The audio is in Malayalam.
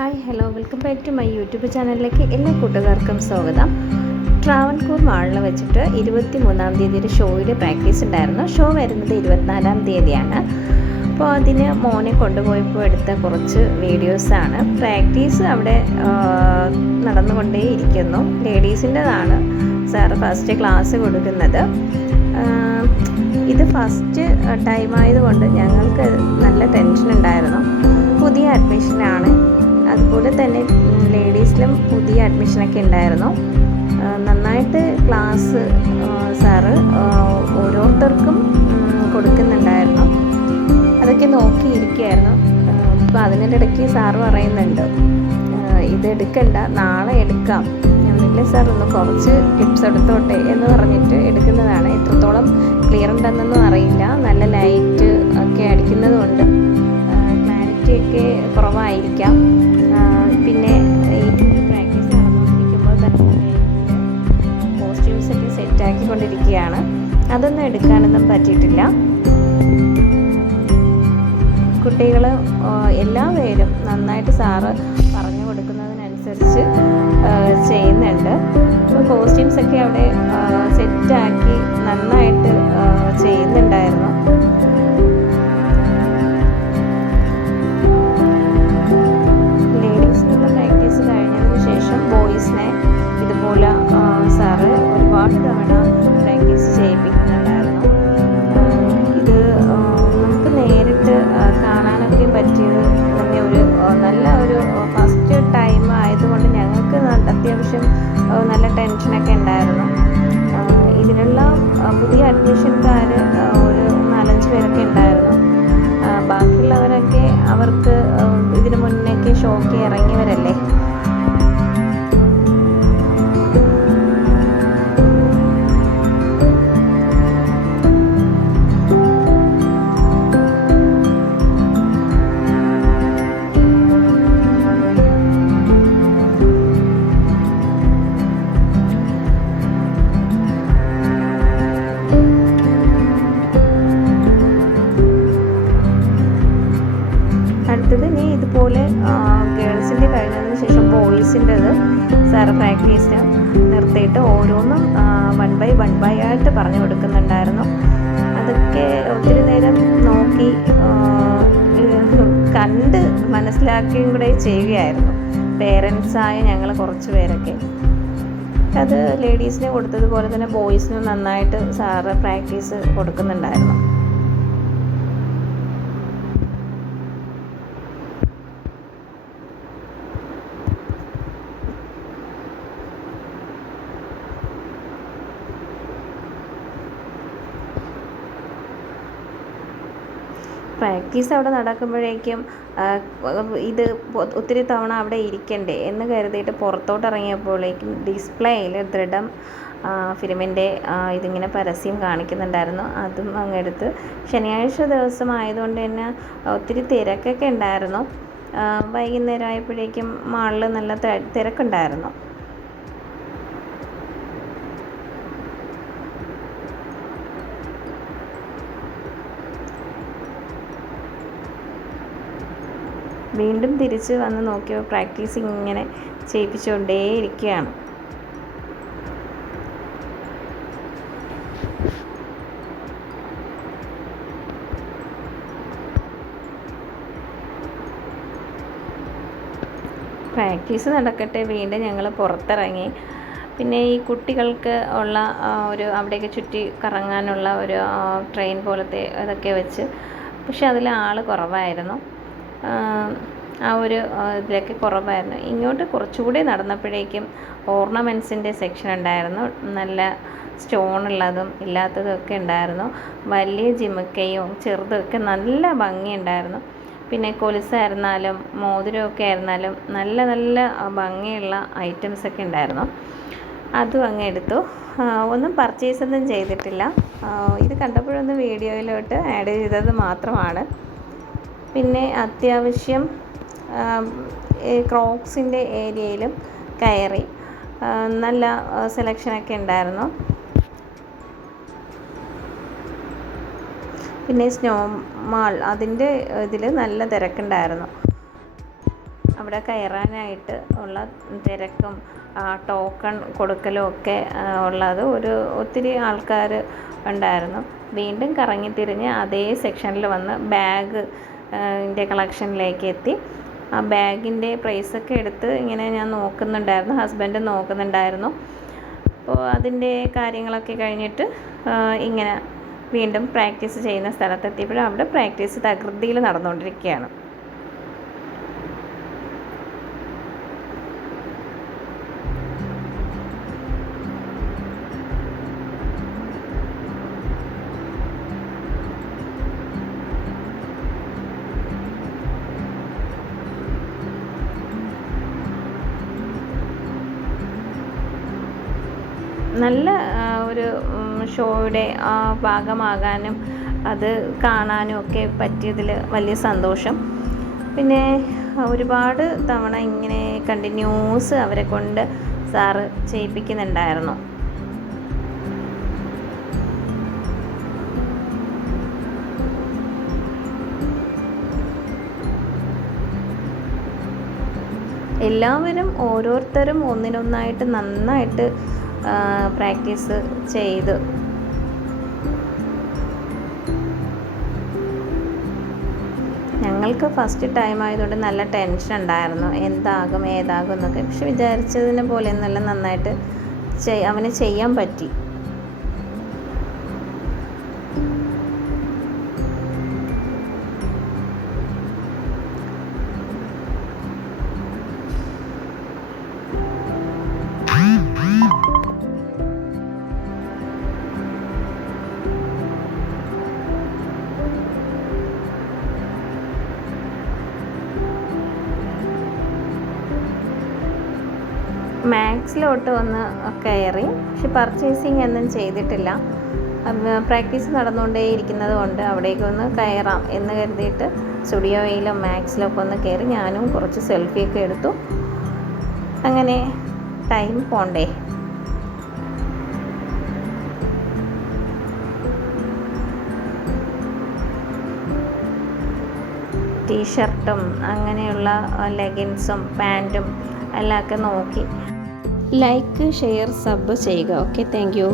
Hi hello welcome back to my YouTube ചാനലിലേക്ക് എല്ലാ കൂട്ടുകാർക്കും സ്വാഗതം. ട്രാവൻകൂർ മാളിൽ വെച്ചിട്ട് 23-ാം തീയതി ഒരു ഷോയുടെ പ്രാക്ടീസ് ഉണ്ടായിരുന്നു. ഷോ വരുന്നത് 24-ാം തീയതിയാണ്. അപ്പോൾ അതിന് മോനെ കൊണ്ടുപോയപ്പോൾ എടുത്ത കുറച്ച് വീഡിയോസാണ്. പ്രാക്ടീസ് അവിടെ നടന്നുകൊണ്ടേ ഇരിക്കുന്നു. ലേഡീസിൻ്റെതാണ് സാറ് ഫസ്റ്റ് ക്ലാസ് കൊടുക്കുന്നത്. ഇത് ഫസ്റ്റ് ടൈം ആയതുകൊണ്ട് ഞങ്ങൾക്ക് നല്ല ടെൻഷൻ ഉണ്ടായിരുന്നു. പുതിയ അഡ്മിഷനാണ്, അതുപോലെ തന്നെ ലേഡീസിലും പുതിയ അഡ്മിഷനൊക്കെ ഉണ്ടായിരുന്നു. നന്നായിട്ട് ക്ലാസ് സാറ് ഓരോരുത്തർക്കും കൊടുക്കുന്നുണ്ടായിരുന്നു. അതൊക്കെ നോക്കിയിരിക്കുകയായിരുന്നു. അപ്പോൾ അതിനിടയ്ക്ക് സാറ് പറയുന്നുണ്ട്, ഇത് എടുക്കണ്ട, നാളെ എടുക്കാം. ഞാനില്ല സാർ, ഒന്ന് കുറച്ച് ടിപ്സ് എടുത്തോട്ടെ എന്ന് പറഞ്ഞിട്ട് എടുക്കുന്നതാണ്. എത്രത്തോളം ക്ലിയർ ഉണ്ടെന്നൊന്നും അറിയില്ല. നല്ല ലൈറ്റ് ഒക്കെ അടിക്കുന്നത് കൊണ്ട് ക്ലാരിറ്റിയൊക്കെ കുറവായിരിക്കാം. പിന്നെ ഈ പ്രാക്ടീസ് നടന്നുകൊണ്ടിരിക്കുമ്പോൾ തന്നെ കോസ്റ്റ്യൂംസൊക്കെ സെറ്റാക്കിക്കൊണ്ടിരിക്കുകയാണ്. അതൊന്നും എടുക്കാനൊന്നും പറ്റിയിട്ടില്ല. കുട്ടികൾ എല്ലാവരും നന്നായിട്ട് സാറ് പറഞ്ഞു കൊടുക്കുന്നതിനനുസരിച്ച് ചെയ്യുന്നുണ്ട്. ഇപ്പോൾ കോസ്റ്റ്യൂംസൊക്കെ അവിടെ സെറ്റാക്കി നന്നായിട്ട് ചെയ്യുന്നുണ്ടായിരുന്നു. ലേഡീസിനുള്ള പ്രാക്ടീസ് കഴിഞ്ഞതിന് ശേഷം ബോയ്സിനെ ഇതുപോലെ സാറ് ഒരുപാട് തവണ പ്രാക്ടീസ് ചെയ്യിപ്പിക്കുന്നുണ്ടായിരുന്നു. ഇത് നമുക്ക് നേരിട്ട് കാണാനൊക്കെ പറ്റിയത് തന്നെ ഒരു നല്ല ഒരു ഫസ്റ്റ് ടൈം ആയതുകൊണ്ട് ഞങ്ങൾക്ക് അത്യാവശ്യം നല്ല ടെൻഷനൊക്കെ ഉണ്ടായിരുന്നു. ഇതിനുള്ള പുതിയ അഡ്മിഷൻകാർ ഒരു 4-5 പേരൊക്കെ ഉണ്ടായിരുന്നു. ബാക്കിയുള്ളവരൊക്കെ അവർക്ക് ഇതിനു മുന്നേക്ക് ഷോക്ക് ഇറങ്ങിയവരല്ലേ. അടുത്തത് ഇനി ഇതുപോലെ ഗേൾസിൻ്റെ കഴിഞ്ഞതിന് ശേഷം ബോയ്സിൻ്റെത് സാറ് പ്രാക്ടീസ് നിർത്തിയിട്ട് ഓരോന്നും 1 by 1 ആയിട്ട് പറഞ്ഞു കൊടുക്കുന്നുണ്ടായിരുന്നു. അതൊക്കെ ഒത്തിരി നേരം നോക്കി കണ്ട് മനസ്സിലാക്കുകയും കൂടെ ചെയ്യുകയായിരുന്നു. പേരൻസായ ഞങ്ങൾ കുറച്ച് പേരൊക്കെ. അത് ലേഡീസിന് കൊടുത്തതുപോലെ തന്നെ ബോയ്സിനും നന്നായിട്ട് സാറ് പ്രാക്ടീസ് കൊടുക്കുന്നുണ്ടായിരുന്നു. പ്രാക്ടീസ് അവിടെ നടക്കുമ്പോഴേക്കും ഇത് ഒത്തിരി തവണ അവിടെ ഇരിക്കണ്ടേ എന്ന് കരുതിയിട്ട് പുറത്തോട്ട് ഇറങ്ങിയപ്പോഴേക്കും ഡിസ്പ്ലേയിൽ ദൃഢം ഫിലിമിൻ്റെ ഇതിങ്ങനെ പരസ്യം കാണിക്കുന്നുണ്ടായിരുന്നു. അതും അങ്ങെടുത്ത് ശനിയാഴ്ച ദിവസം ആയതുകൊണ്ട് തന്നെ ഒത്തിരി തിരക്കൊക്കെ ഉണ്ടായിരുന്നു. വൈകുന്നേരം ആയപ്പോഴേക്കും മാളിൽ നല്ല തിരക്കുണ്ടായിരുന്നു. വീണ്ടും തിരിച്ച് വന്ന് നോക്കിയപ്പോൾ പ്രാക്ടീസ് ഇങ്ങനെ ചെയ്യിപ്പിച്ചുകൊണ്ടേയിരിക്കുകയാണ്. പ്രാക്ടീസ് നടക്കട്ടെ. വീണ്ടും ഞങ്ങൾ പുറത്തിറങ്ങി. പിന്നെ ഈ കുട്ടികൾക്ക് ഉള്ള ഒരു അവിടെയൊക്കെ ചുറ്റി കറങ്ങാനുള്ള ഒരു ട്രെയിൻ പോലത്തെ അതൊക്കെ വെച്ച്, പക്ഷെ അതിൽ ആൾ കുറവായിരുന്നു. ആ ഒരു ഇതിലൊക്കെ കുറവായിരുന്നു. ഇങ്ങോട്ട് കുറച്ചുകൂടി നടന്നപ്പോഴേക്കും ഓർണമെൻറ്റ്സിൻ്റെ സെക്ഷൻ ഉണ്ടായിരുന്നു. നല്ല സ്റ്റോണുള്ളതും ഇല്ലാത്തതും ഒക്കെ ഉണ്ടായിരുന്നു. വലിയ ജിമിക്കയും ചെറുതൊക്കെ നല്ല ഭംഗിയുണ്ടായിരുന്നു. പിന്നെ കൊലുസായിരുന്നാലും മോതിരമൊക്കെ ആയിരുന്നാലും നല്ല നല്ല ഭംഗിയുള്ള ഐറ്റംസൊക്കെ ഉണ്ടായിരുന്നു. അതും അങ്ങ് എടുത്തു. ഒന്നും പർച്ചേസൊന്നും ചെയ്തിട്ടില്ല. ഇത് കണ്ടപ്പോഴൊന്ന് വീഡിയോയിലോട്ട് ആഡ് ചെയ്തത് മാത്രമാണ്. പിന്നെ അത്യാവശ്യം ക്രോക്സിൻ്റെ ഏരിയയിലും കയറി. നല്ല സെലക്ഷനൊക്കെ ഉണ്ടായിരുന്നു. പിന്നെ സ്നോ മാൾ അതിൻ്റെ ഇതിൽ നല്ല തിരക്കുണ്ടായിരുന്നു. അവിടെ കയറാനായിട്ട് ഉള്ള തിരക്കും ടോക്കൺ കൊടുക്കലും ഒക്കെ ഉള്ളത് ഒത്തിരി ആൾക്കാർ ഉണ്ടായിരുന്നു. വീണ്ടും കറങ്ങിത്തിരിഞ്ഞ് അതേ സെക്ഷനിൽ വന്ന് ബാഗിൻ്റെ കളക്ഷനിലേക്ക് എത്തി. ആ ബാഗിൻ്റെ പ്രൈസൊക്കെ എടുത്ത് ഇങ്ങനെ ഞാൻ നോക്കുന്നുണ്ടായിരുന്നു, ഹസ്ബൻഡ് നോക്കുന്നുണ്ടായിരുന്നു. അപ്പോൾ അതിൻ്റെ കാര്യങ്ങളൊക്കെ കഴിഞ്ഞിട്ട് ഇങ്ങനെ വീണ്ടും പ്രാക്ടീസ് ചെയ്യുന്ന സ്ഥലത്തെത്തിയപ്പോഴും അവിടെ പ്രാക്ടീസ് തകൃതിയിൽ നടന്നുകൊണ്ടിരിക്കുകയാണ്. നല്ല ഒരു ഷോയുടെ ഭാഗമാകാനും അത് കാണാനും ഒക്കെ പറ്റിയതിൽ വലിയ സന്തോഷം. പിന്നെ ഒരുപാട് തവണ ഇങ്ങനെ കണ്ടിന്യൂസ് അവരെ കൊണ്ട് സാറ് ചെയ്യിപ്പിക്കുന്നുണ്ടായിരുന്നു. എല്ലാവരും ഓരോരുത്തരും ഒന്നിനൊന്നായിട്ട് നന്നായിട്ട് പ്രാക്ടീസ് ചെയ്ത് ഞങ്ങൾക്ക് ഫസ്റ്റ് ടൈം ആയതുകൊണ്ട് നല്ല ടെൻഷൻ ഉണ്ടായിരുന്നു, എന്താകും ഏതാകും എന്നൊക്കെ. പക്ഷെ വിചാരിച്ചതിനെ പോലെ നല്ല നന്നായിട്ട് അവന് ചെയ്യാൻ പറ്റി. മാക്സിലോട്ട് ഒന്ന് കയറി, പക്ഷെ പർച്ചേസിങ് ഒന്നും ചെയ്തിട്ടില്ല. പ്രാക്ടീസ് നടന്നുകൊണ്ടേയിരിക്കുന്നത് കൊണ്ട് അവിടേക്കൊന്ന് കയറാം എന്ന് കരുതിയിട്ട് സ്റ്റുഡിയോയിലും മാക്സിലൊക്കെ ഒന്ന് കയറി ഞാനും കുറച്ച് സെൽഫിയൊക്കെ എടുത്തു. അങ്ങനെ ടൈം പോണ്ടേ. ടീഷർട്ടും അങ്ങനെയുള്ള ലെഗിൻസും പാൻറ്റും എല്ലാമൊക്കെ നോക്കി. ലൈക്ക്, ഷെയർ, സബ് ചെയ്യുക. Okay, thank you.